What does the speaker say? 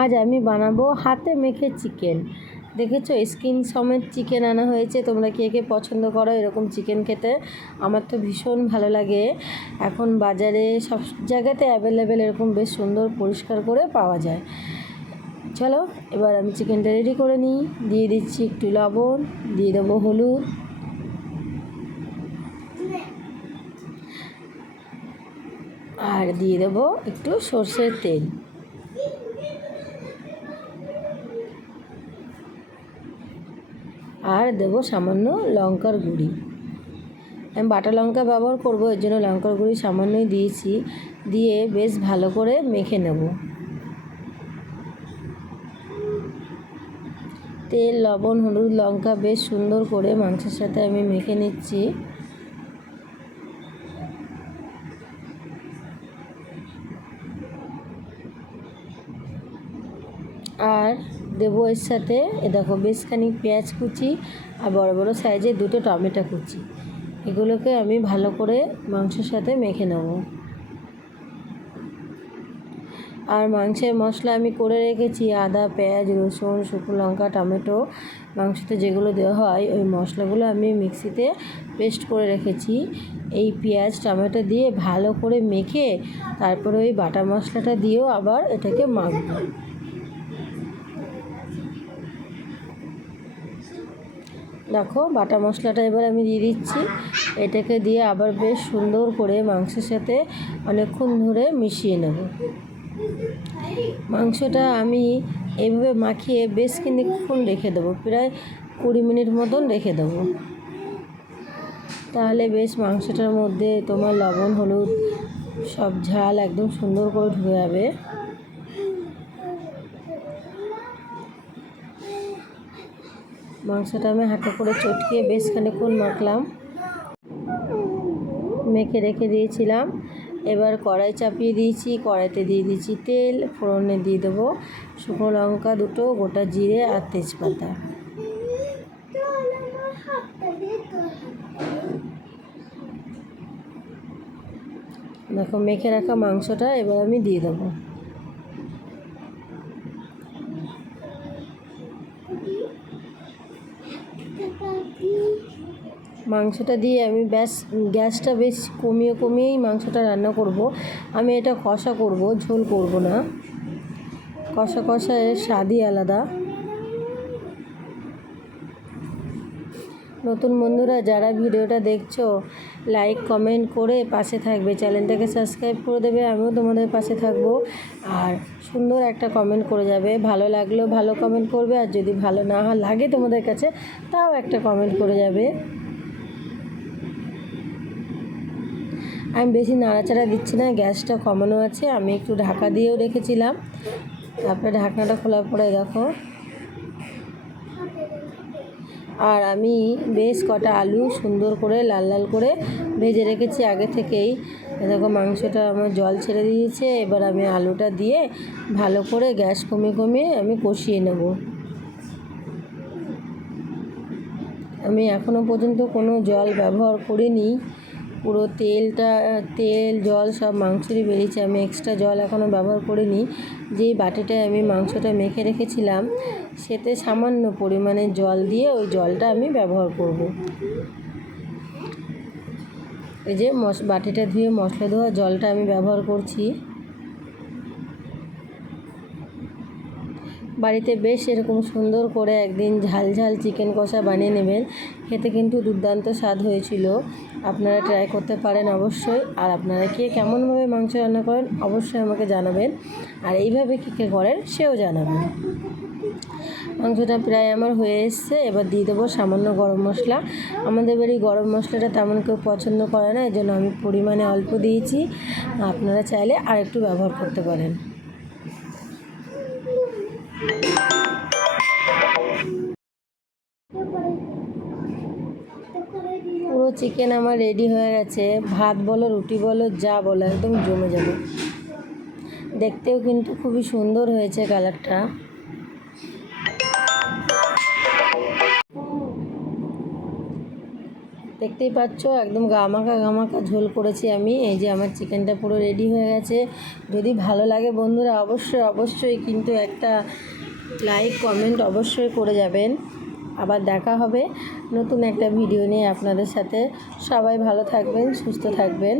আজ আমি বানাবো হাতে মেখে চিকেন। দেখেছ, স্কিন সমেত চিকেন আনা হয়েছে। তোমরা কে কে পছন্দ করো এরকম চিকেন খেতে, আমার তো ভীষণ ভালো লাগে। এখন বাজারে সব জায়গাতে অ্যাভেলেবেল এরকম বেশ সুন্দর পরিষ্কার করে পাওয়া যায়। চলো, এবার আমি চিকেনটা রেডি করে নিই। দিয়ে দিচ্ছি একটু লবণ, দিয়ে দেবো হলুদ। আর দিয়ে দেবো একটু সর্ষের তেল। আর দেবো সামান্য লঙ্কার গুঁড়ি। আমি বাটা লঙ্কা ব্যবহার করব, এর জন্য লঙ্কার গুঁড়ি সামান্যই দিয়েছি, দিয়ে বেশ ভালো করে মেখে নেব। তেল, লবণ, হলুদ লঙ্কা বেশ সুন্দর করে মাংসের সাথে আমি মেখে নিচ্ছি। আর দেবো এর সাথে। এ দেখো বেশ খানিক পেঁয়াজ কুচি আর বড় বড় সাইজের দুটো টমেটো কুচি। এগুলোকে আমি ভালো করে মাংসের সাথে মেখে নেব। আর মাংসের মশলা আমি করে রেখেছি আদা, পেঁয়াজ, রসুন, শুকনো লঙ্কা, টমেটো। মাংসতে যেগুলো দেওয়া হয় ওই মশলাগুলো আমি মিক্সিতে পেস্ট করে রেখেছি। এই পেঁয়াজ, টমেটো দিয়ে ভালো করে মেখে তারপরে ওই বাটা মশলাটা দিয়েও আবার এটাকে মাখবো। দেখো, বাটা মশলাটা এবার আমি দিয়ে দিচ্ছি। এটাকে দিয়ে আবার বেশ সুন্দর করে মাংসের সাথে অনেকক্ষণ ধরে মিশিয়ে নেব। মাংসটা আমি এভাবে মাখিয়ে বেশ খানিকক্ষণ রেখে দেবো, প্রায় কুড়ি মিনিট মতন রেখে দেবো। তাহলে বেশ মাংসটার মধ্যে তোমার লবণ, হলুদ, সব ঝাল একদম সুন্দর করে ঢুকে যাবে। মাংসটা আমি হাঁটা করে চটকিয়ে বেশ খানিক্ষণ মাখলাম। মেখে রেখে দিয়েছিলাম। এবার কড়াই চাপিয়ে দিয়েছি, কড়াইতে দিয়ে দিয়েছি তেল, ফোড়নে দিয়ে দেবো শুকনো লঙ্কা দুটো, গোটা জিরে আর তেজপাতা। দেখো, মেখে রাখা মাংসটা এবার আমি দিয়ে দেবো। মাংসটা দিয়ে আমি ব্যাস গ্যাসটা বেশ কমিয়ে কমিয়েই মাংসটা রান্না করব। আমি এটা কষা করব, ঝোল করব না। কষা কষা এর স্বাদই আলাদা। নতুন বন্ধুরা, যারা ভিডিওটা দেখছ লাইক কমেন্ট করে পাশে থাকবে। চ্যানেলটাকে সাবস্ক্রাইব করে দেবে, আমিও তোমাদের পাশে থাকব। আর সুন্দর একটা কমেন্ট করে যাবে। ভালো লাগলেও ভালো কমেন্ট করবে, আর যদি ভালো না লাগে তোমাদের কাছে, তাও একটা কমেন্ট করে যাবে। আমি বেশি নাড়াচাড়া দিচ্ছি না, গ্যাসটা কমানো আছে, আমি একটু ঢাকা দিয়েও রেখেছিলাম। তারপরে ঢাকনাটা খোলার পরে দেখো। আর আমি বেশ কটা আলু সুন্দর করে, লাল লাল করে ভেজে রেখেছি আগে থেকেই। দেখো মাংসটা আমার জল ছেড়ে দিয়েছে, এবার আমি আলুটা দিয়ে ভালো করে গ্যাস কমিয়ে কমিয়ে আমি কষিয়ে নেব। আমি এখনও পর্যন্ত কোনো জল ব্যবহার করিনি। পুরো তেলটা, তেল, জল সব মাংসরই বেরিয়েছে। আমি এক্সট্রা জল এখনও ব্যবহার করিনি। যেই বাটিটায় আমি মাংসটা মেখে রেখেছিলাম, সেতে সামান্য পরিমাণে জল দিয়ে ওই জলটা আমি ব্যবহার করব। এই যে মশ, বাটিটা ধুয়ে মশলা ধোয়া জলটা আমি ব্যবহার করছি। বাড়িতে বেশ এরকম সুন্দর করে একদিন ঝাল ঝাল চিকেন কষা বানিয়ে নেবেন। খেতে কিন্তু দুর্দান্ত স্বাদ হয়েছিল। আপনারা ট্রাই করতে পারেন অবশ্যই। আর আপনারা কে কেমনভাবে মাংস রান্না করেন অবশ্যই আমাকে জানাবেন। আর এইভাবে কী কে করেন সেও জানাবেন। মাংসটা প্রায় আমার হয়ে এসছে। এবার দিয়ে দেবো সামান্য গরম মশলা। আমাদের বাড়ি গরম মশলাটা তেমন কেউ পছন্দ করে না এই জন্য আমি পরিমাণে অল্প দিয়েছি। আপনারা চাইলে আর একটু ব্যবহার করতে পারেন। পুরো চিকেন আমার রেডি হয়ে গেছে। ভাত বলো, রুটি বলো, যা বলো, একদম জমে যাবে। দেখতেও কিন্তু খুবই সুন্দর হয়েছে কালারটা দেখতেই পাচ্ছ, একদম গামাকা গামাকা ঝোল করেছি আমি। এই যে আমার চিকেনটা পুরো রেডি হয়ে গেছে। যদি ভালো লাগে বন্ধুরা, অবশ্যই অবশ্যই কিন্তু একটা লাইক কমেন্ট অবশ্যই করে যাবেন। আবার দেখা হবে নতুন একটা ভিডিও নিয়ে আপনাদের সাথে। সবাই ভালো থাকবেন, সুস্থ থাকবেন।